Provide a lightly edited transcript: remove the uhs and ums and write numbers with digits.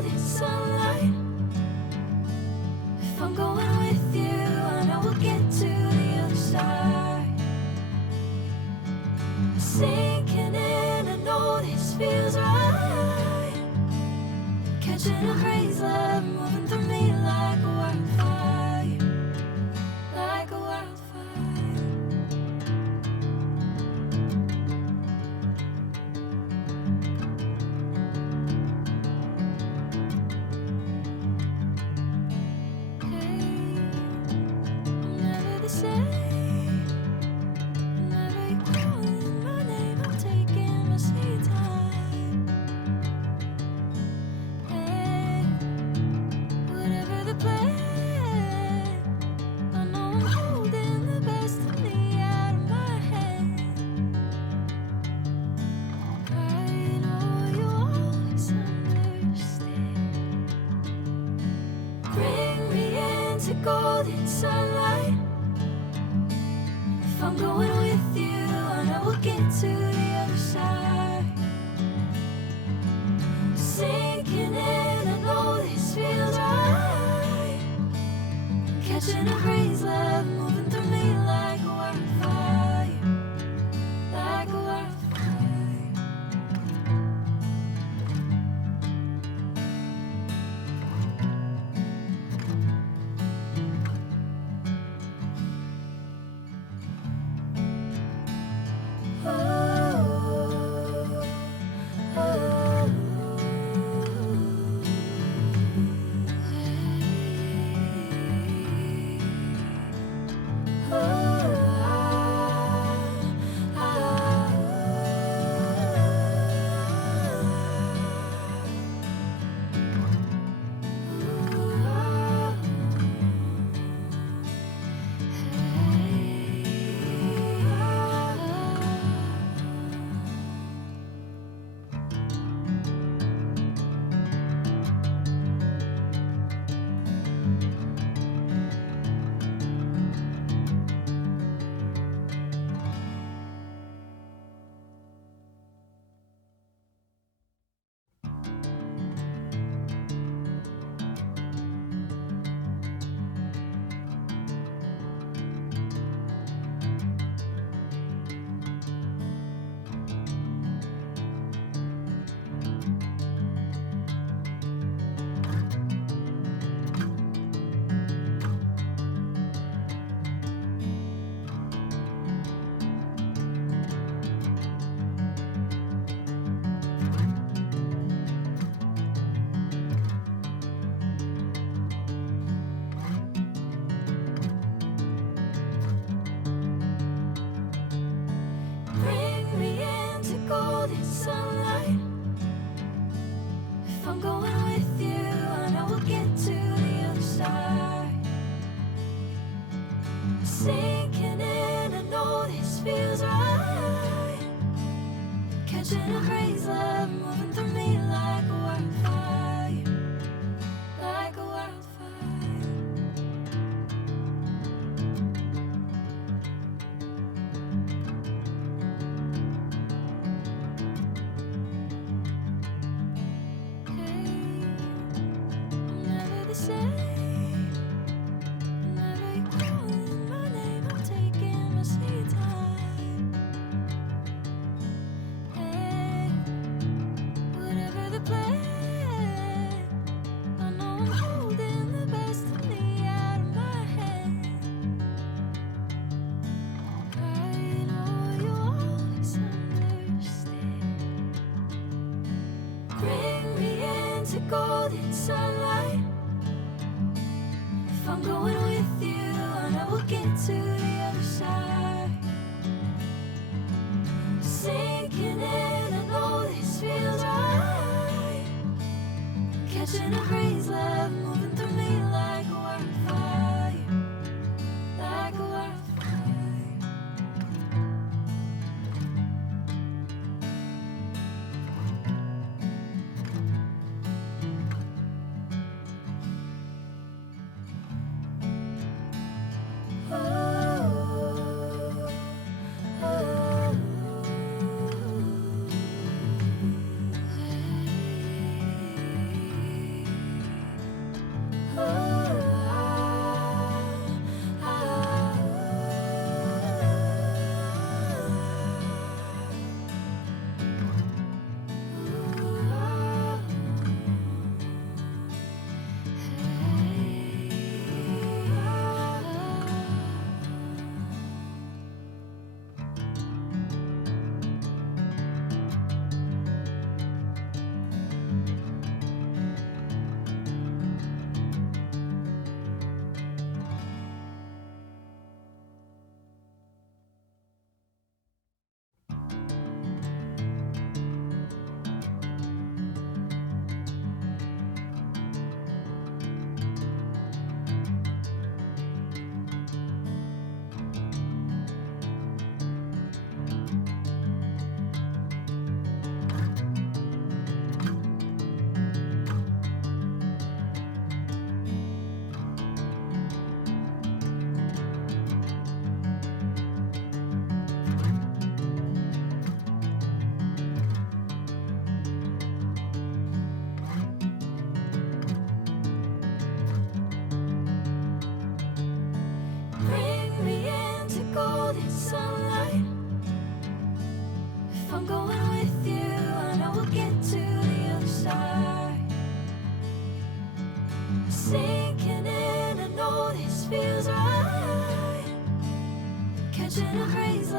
golden sunlight. If I'm going with you, I know we'll get to the other side. Sinking in, I know this feels right. Catching a crazy love, moving through me like a wildfire, like a wildfire. Golden sunlight. If I'm going with you, I know we'll get to the other side. Sinking in, I know this feels right. Catching a crazy love, moving through me like a wildfire, like a wildfire. Golden sunlight. If I'm going with you, I know we'll get to the other side. Sinking in, I know this feels right. Catching a crazy love, moving through me like a wildfire, like a wildfire. Golden sunlight. If I'm going with you, I know we'll get to the other side. Sinking in, I know this feels right. Catching a crazy love, moving through me like a wildfire, like a wildfire. golden sunlight. If I'm going with you, I know we'll get to the other side. Sinking in, I know this feels right. Catching a craze like